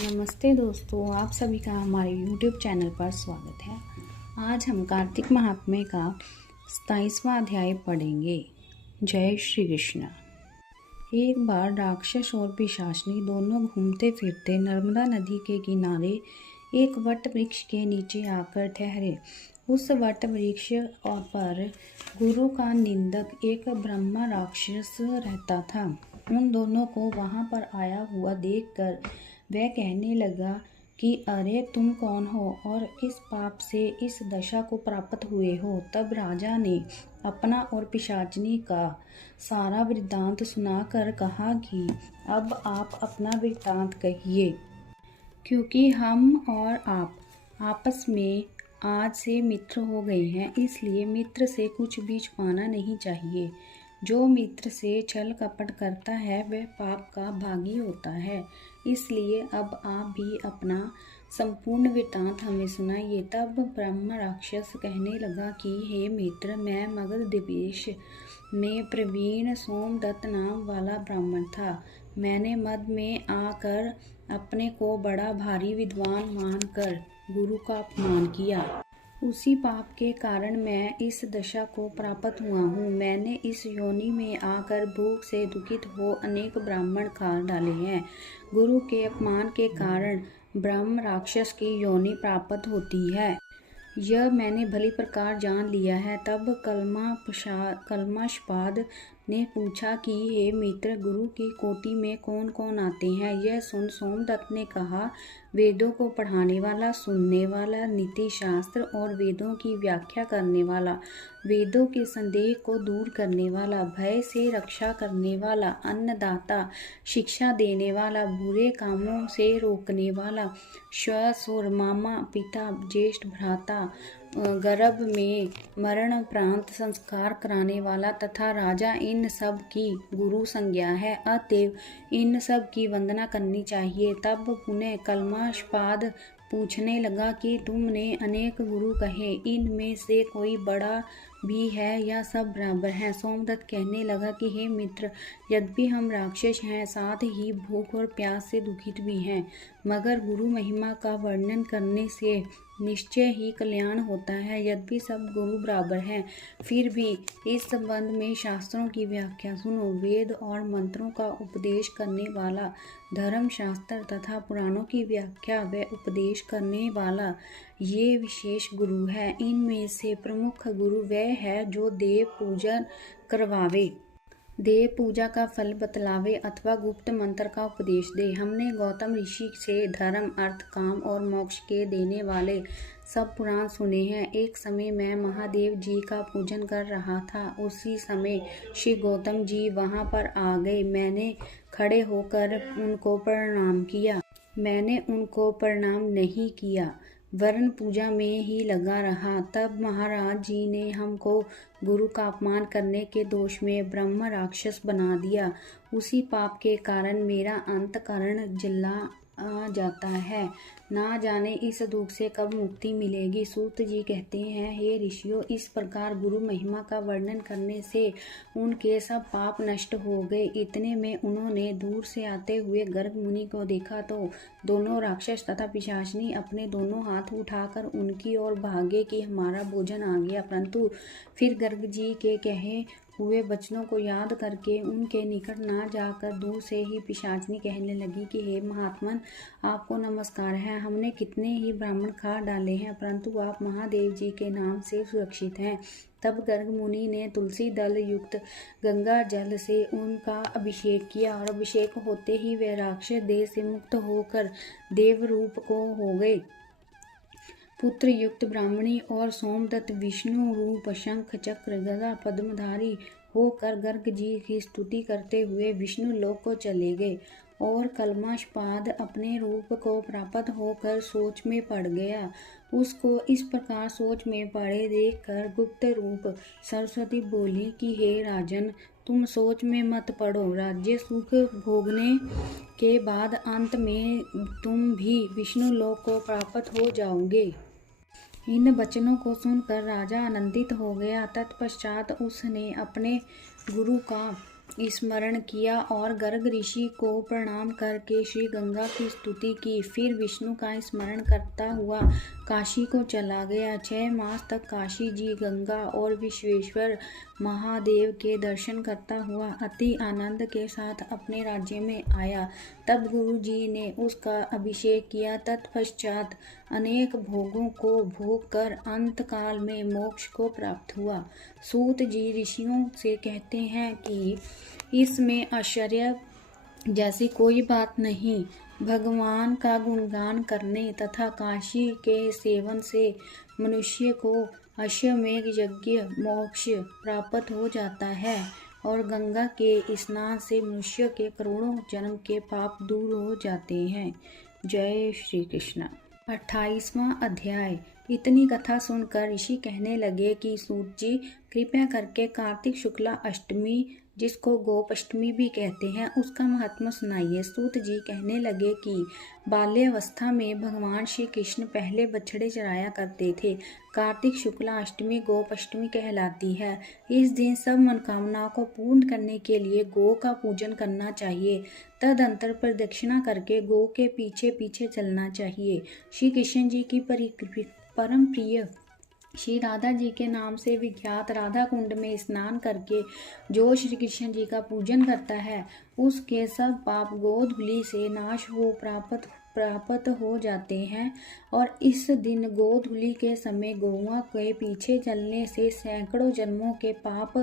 नमस्ते दोस्तों, आप सभी का हमारे YouTube चैनल पर स्वागत है। आज हम कार्तिक महात्म्य का 27वां अध्याय पढ़ेंगे। जय श्री कृष्ण। एक बार राक्षस और पिशाचनी दोनों घूमते फिरते नर्मदा नदी के किनारे एक वट वृक्ष के नीचे आकर ठहरे। उस वट वृक्ष पर गुरु का निंदक एक ब्रह्मा राक्षस रहता था। उन दोनों को वहां पर आया हुआ देखकर वह कहने लगा कि अरे तुम कौन हो और किस पाप से इस दशा को प्राप्त हुए हो। तब राजा ने अपना और पिशाचनी का सारा वृत्तांत सुनाकर कहा कि अब आप अपना वृत्तांत कहिए, क्योंकि हम और आप आपस में आज से मित्र हो गए हैं, इसलिए मित्र से कुछ भी छुपाना नहीं चाहिए। जो मित्र से छल कपट करता है वह पाप का भागी होता है। इसलिए अब आप भी अपना संपूर्ण वृत्तांत हमें सुनाइए। तब ब्रह्म राक्षस कहने लगा कि हे मित्र, मैं मगध देश में प्रवीण सोमदत्त नाम वाला ब्राह्मण था। मैंने मद में आकर अपने को बड़ा भारी विद्वान मानकर गुरु का अपमान किया। उसी पाप के कारण मैं इस दशा को प्राप्त हुआ हूँ। मैंने इस योनि में आकर भूख से दुखित हो अनेक ब्राह्मण खा डाले हैं। गुरु के अपमान के कारण ब्रह्म राक्षस की योनि प्राप्त होती है, यह मैंने भली प्रकार जान लिया है। तब कल्माशपाद ने पूछा कि हे मित्र, गुरु की कोटि में कौन कौन आते हैं। यह सुन सोमदत्त ने कहा, वेदों को पढ़ाने वाला, सुनने वाला, नीति शास्त्र और वेदों की व्याख्या करने वाला, वेदों के संदेह को दूर करने वाला, भय से रक्षा करने वाला, अन्नदाता, शिक्षा देने वाला, बुरे कामों से रोकने वाला, श्वशुर, मामा, पिता, ज्येष्ठ भ्राता, गर्भ में मरण उपरांत संस्कार कराने वाला तथा राजा, इन सब की गुरु संज्ञा है। अतएव इन सब की वंदना करनी चाहिए। तब पुनः कल्माशपाद पूछने लगा कि तुमने अनेक गुरु कहे, इनमें से कोई बड़ा भी है या सब बराबर हैं। सोमदत्त कहने लगा कि हे मित्र, यद्यपि हम राक्षस हैं, साथ ही भूख और प्यास से दुखित भी हैं, मगर गुरु महिमा का वर्णन करने से निश्चय ही कल्याण होता है। यद्यपि सब गुरु बराबर हैं, फिर भी इस संबंध में शास्त्रों की व्याख्या सुनो। वेद और मंत्रों का उपदेश करने वाला, धर्म शास्त्र तथा पुराणों की व्याख्या व उपदेश करने वाला, ये विशेष गुरु है। इनमें से प्रमुख गुरु वह है जो देव पूजन करवावे, देव पूजा का फल बतलावे अथवा गुप्त मंत्र का उपदेश दे। हमने गौतम ऋषि से धर्म, अर्थ, काम और मोक्ष के देने वाले सब पुराण सुने हैं। एक समय मैं महादेव जी का पूजन कर रहा था। उसी समय श्री गौतम जी वहां पर आ गए। मैंने खड़े होकर उनको प्रणाम किया। मैंने उनको प्रणाम नहीं किया, वरन पूजा में ही लगा रहा। तब महाराज जी ने हमको गुरु का अपमान करने के दोष में ब्रह्म राक्षस बना दिया। उसी पाप के कारण मेरा अंतःकरण जला जाता है। ना जाने इस दुख से कब मुक्ति मिलेगी। सूत जी कहते हैं, हे ऋषियों, इस प्रकार गुरु महिमा का वर्णन करने से उनके सब पाप नष्ट हो गए। इतने में उन्होंने दूर से आते हुए गर्ग मुनि को देखा तो दोनों राक्षस तथा पिशाचनी अपने दोनों हाथ उठाकर उनकी ओर भागे कि हमारा भोजन आ गया। परंतु फिर गर्ग जी के कहे हुए वचनों को याद करके उनके निकट ना जाकर दूर से ही पिशाचनी कहने लगी कि हे महात्मन, आपको नमस्कार है। हमने कितने ही ब्राह्मण खा डाले हैं, परंतु आप महादेव जी के नाम से सुरक्षित हैं। तब गर्ग मुनि ने तुलसी दल युक्त गंगा जल से उनका अभिषेक किया और अभिषेक होते ही वे राक्षस देह से मुक्त होकर देव रूप को हो गए। पुत्र युक्त ब्राह्मणी और सोमदत्त विष्णु रूप शंख चक्र गदा पद्मधारी होकर गर्ग जी की स्तुति करते हुए विष्णु लोक को चले गए। और कल्माशपाद अपने रूप को प्राप्त होकर सोच में पड़ गया। उसको इस प्रकार सोच में पड़े देखकर गुप्त रूप सरस्वती बोली कि हे राजन, तुम सोच में मत पड़ो। राज्य सुख भोगने के बाद अंत में तुम भी विष्णु लोक को प्राप्त हो जाओगे। इन वचनों को सुनकर राजा आनंदित हो गया। तत्पश्चात उसने अपने गुरु का स्मरण किया और गर्ग ऋषि को प्रणाम करके श्री गंगा की स्तुति की। फिर विष्णु का स्मरण करता हुआ काशी को चला गया। 6 मास तक काशी जी गंगा और विश्वेश्वर महादेव के दर्शन करता हुआ अति आनंद के साथ अपने राज्य में आया। तब गुरु जी ने उसका अभिषेक किया। तत्पश्चात अनेक भोगों को भोग कर अंत काल में मोक्ष को प्राप्त हुआ। सूत जी ऋषियों से कहते हैं कि इसमें आश्चर्य जैसी कोई बात नहीं। भगवान का गुणगान करने तथा काशी के सेवन से मनुष्य को अश्वमेघ यज्ञ मोक्ष प्राप्त हो जाता है और गंगा के स्नान से मनुष्य के करोड़ों जन्म के पाप दूर हो जाते हैं। जय श्री कृष्ण। 28वां अध्याय। इतनी कथा सुनकर ऋषि कहने लगे कि सूत जी, कृपया करके कार्तिक शुक्ला अष्टमी, जिसको गोपाष्टमी भी कहते हैं, उसका महात्मा सुनाइए। सूत जी कहने लगे कि बाल्यावस्था में भगवान श्री कृष्ण पहले बछड़े चराया करते थे। कार्तिक शुक्ला अष्टमी गोपाष्टमी कहलाती है। इस दिन सब मनोकामनाओं को पूर्ण करने के लिए गौ का पूजन करना चाहिए। तदंतर प्रदक्षिणा करके गौ के पीछे पीछे चलना चाहिए। श्री कृष्ण जी की परम प्रिय श्री राधा जी के नाम से विख्यात राधा कुंड में स्नान करके जो श्री कृष्ण जी का पूजन करता है, उसके सब पाप गोधूलि से नाश हो प्राप्त हो जाते हैं। और इस दिन गोधूलि के समय गौओं के पीछे चलने से सैकड़ों जन्मों के पाप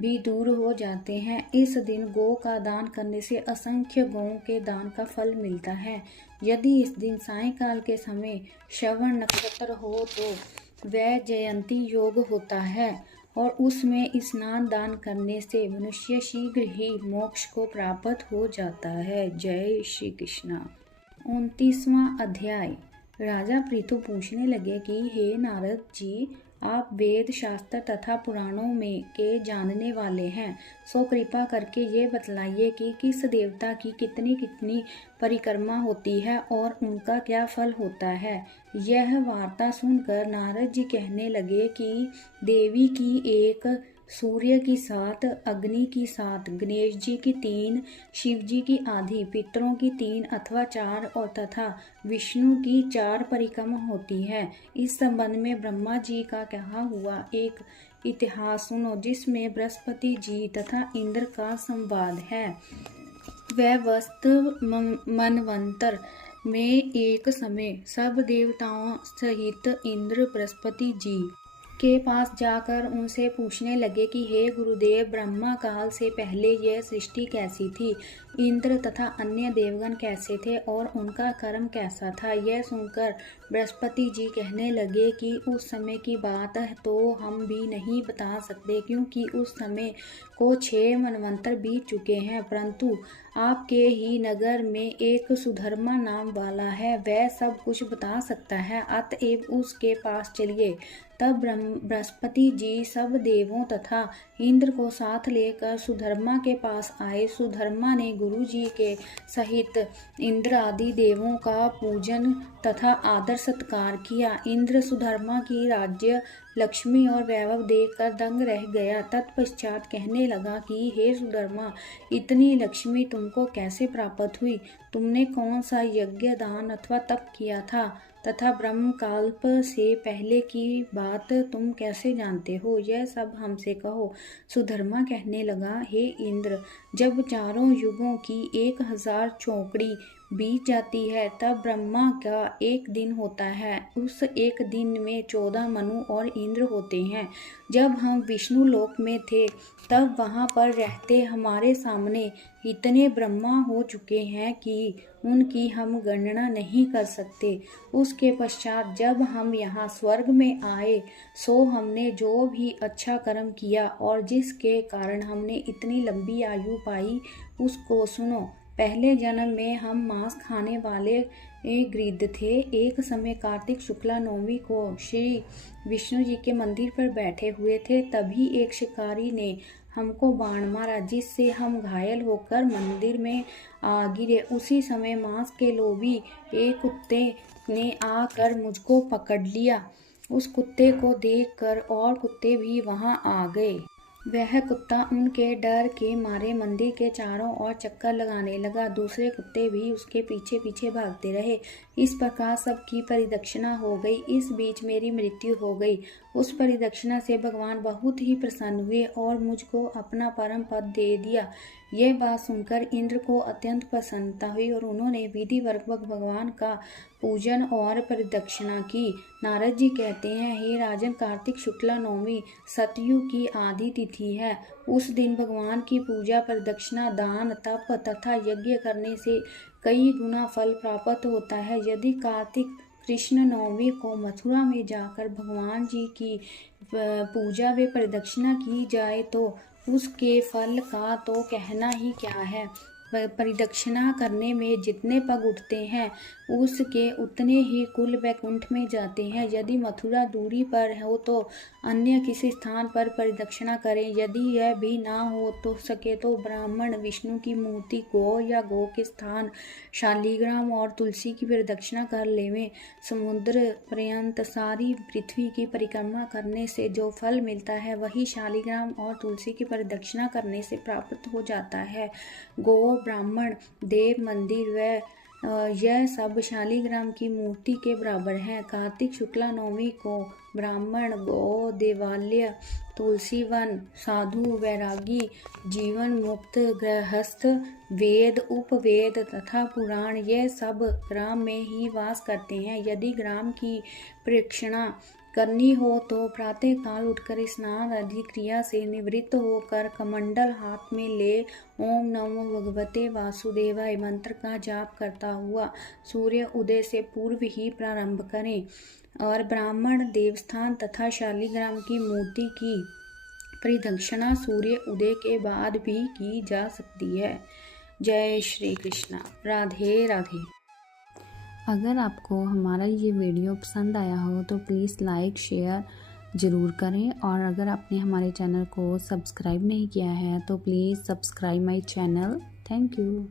भी दूर हो जाते हैं। इस दिन गौ का दान करने से असंख्य गौओं के दान का फल मिलता है। यदि इस दिन सायंकाल के समय श्रवण नक्षत्र हो तो वह जयंती योग होता है और उसमें स्नान दान करने से मनुष्य शीघ्र ही मोक्ष को प्राप्त हो जाता है। जय श्री कृष्ण। 29वां अध्याय। राजा पृथु पूछने लगे कि हे नारद जी, आप वेद शास्त्र तथा पुराणों में के जानने वाले हैं, सो कृपा करके ये बतलाइए कि किस देवता की कितनी कितनी परिक्रमा होती है और उनका क्या फल होता है। यह वार्ता सुनकर नारद जी कहने लगे कि देवी की 1, सूर्य की 7, अग्नि की 7, गणेश जी की 3, शिव जी की आधी, पितरों की 3 अथवा 4 और तथा विष्णु की 4 परिक्रमा होती है। इस संबंध में ब्रह्मा जी का कहा हुआ एक इतिहास सुनो, जिसमें बृहस्पति जी तथा इंद्र का संवाद है। वह वस्तु मनवंतर में एक समय सब देवताओं सहित इंद्र बृहस्पति जी के पास जाकर उनसे पूछने लगे कि हे गुरुदेव, ब्रह्मा काल से पहले यह सृष्टि कैसी थी, इंद्र तथा अन्य देवगण कैसे थे और उनका कर्म कैसा था। यह सुनकर बृहस्पति जी कहने लगे कि उस समय की बात तो हम भी नहीं बता सकते, क्योंकि उस समय को 6 मनवंतर बीत चुके हैं, परंतु आपके ही नगर में एक सुधर्मा नाम वाला है, वह सब कुछ बता सकता है, अतएव उसके पास चलिए। तब बृहस्पति जी सब देवों तथा इंद्र को साथ लेकर सुधर्मा के पास आए। सुधर्मा ने गुरु जी के सहित इंद्र आदि देवों का पूजन तथा आदर सत्कार किया। इंद्र सुधर्मा की राज्य लक्ष्मी और वैभव देखकर दंग रह गया। तत्पश्चात कहने लगा कि हे सुधर्मा, इतनी लक्ष्मी तुमको कैसे प्राप्त हुई? तुमने कौन सा यज्ञ, दान अथवा तप किया था तथा ब्रह्मकल्प से पहले की बात तुम कैसे जानते हो? यह सब हमसे कहो। सुधर्मा कहने लगा, हे इंद्र, जब चारों युगों की 1000 चौकड़ी बीत जाती है तब ब्रह्मा का एक दिन होता है। उस एक दिन में 14 मनु और इंद्र होते हैं। जब हम विष्णु लोक में थे तब वहाँ पर रहते हमारे सामने इतने ब्रह्मा हो चुके हैं कि उनकी हम गणना नहीं कर सकते। उसके पश्चात जब हम यहाँ स्वर्ग में आए सो हमने जो भी अच्छा कर्म किया और जिसके कारण हमने इतनी लंबी आयु पाई उसको सुनो। पहले जन्म में हम मांस खाने वाले गिद्ध थे। एक समय कार्तिक शुक्ला नवमी को श्री विष्णु जी के मंदिर पर बैठे हुए थे, तभी एक शिकारी ने हमको बाण मारा, जिससे हम घायल होकर मंदिर में आ गिरे। उसी समय मांस के लोभी एक कुत्ते ने आकर मुझको पकड़ लिया। उस कुत्ते को देखकर और कुत्ते भी वहां आ गए। वह कुत्ता उनके डर के मारे मंदिर के चारों ओर चक्कर लगाने लगा। दूसरे कुत्ते भी उसके पीछे पीछे भागते रहे। इस प्रकार सबकी परिदक्षिणा हो गई। इस बीच मेरी मृत्यु हो गई। उस परिदक्षिणा से भगवान बहुत ही प्रसन्न हुए और मुझको अपना परम पद दे दिया। यह बात सुनकर इंद्र को अत्यंत प्रसन्नता हुई और उन्होंने विधिपूर्वक भगवान का पूजन और परिदक्षिणा की। नारद जी कहते हैं, हे राजन, कार्तिक शुक्ला नवमी सतयुग की आदि तिथि है। उस दिन भगवान की पूजा, परिदक्षिणा, दान, तप तथा यज्ञ करने से कई गुना फल प्राप्त होता है। यदि कार्तिक कृष्ण नवमी को मथुरा में जाकर भगवान जी की पूजा व परिदक्षिणा की जाए तो उसके फल का तो कहना ही क्या है। परिदक्षिणा करने में जितने पग उठते हैं उसके उतने ही कुल वैकुंठ में जाते हैं। यदि मथुरा दूरी पर हो तो अन्य किसी स्थान पर परिदक्षिणा करें। यदि यह भी ना हो तो सके तो ब्राह्मण विष्णु की मूर्ति, गौ या गौ के स्थान, शालिग्राम और तुलसी की परिदक्षिणा कर लेवें। समुद्र पर्यंत सारी पृथ्वी की परिक्रमा करने से जो फल मिलता है वही शालिग्राम और तुलसी की परिदक्षिणा करने से प्राप्त हो जाता है। गौ, ब्राह्मण, देव, मंदिर व यह सब शालिग्राम की मूर्ति के बराबर है। कार्तिक शुक्ला नवमी को ब्राह्मण, गौ, देवालय, तुलसी वन, साधु, वैरागी, जीवन मुक्त, गृहस्थ, वेद, उपवेद तथा पुराण यह सब ग्राम में ही वास करते हैं। यदि ग्राम की प्रदक्षिणा करनी हो तो प्रातः काल उठकर स्नान आदि क्रिया से निवृत्त होकर कमंडल हाथ में ले ओम नमो भगवते वासुदेवाय मंत्र का जाप करता हुआ सूर्य उदय से पूर्व ही प्रारंभ करें। और ब्राह्मण, देवस्थान तथा शालिग्राम की मूर्ति की परिदक्षिणा सूर्य उदय के बाद भी की जा सकती है। जय श्री कृष्णा। राधे राधे। अगर आपको हमारा ये वीडियो पसंद आया हो तो प्लीज़ लाइक शेयर ज़रूर करें, और अगर आपने हमारे चैनल को सब्सक्राइब नहीं किया है तो please subscribe my channel. Thank you.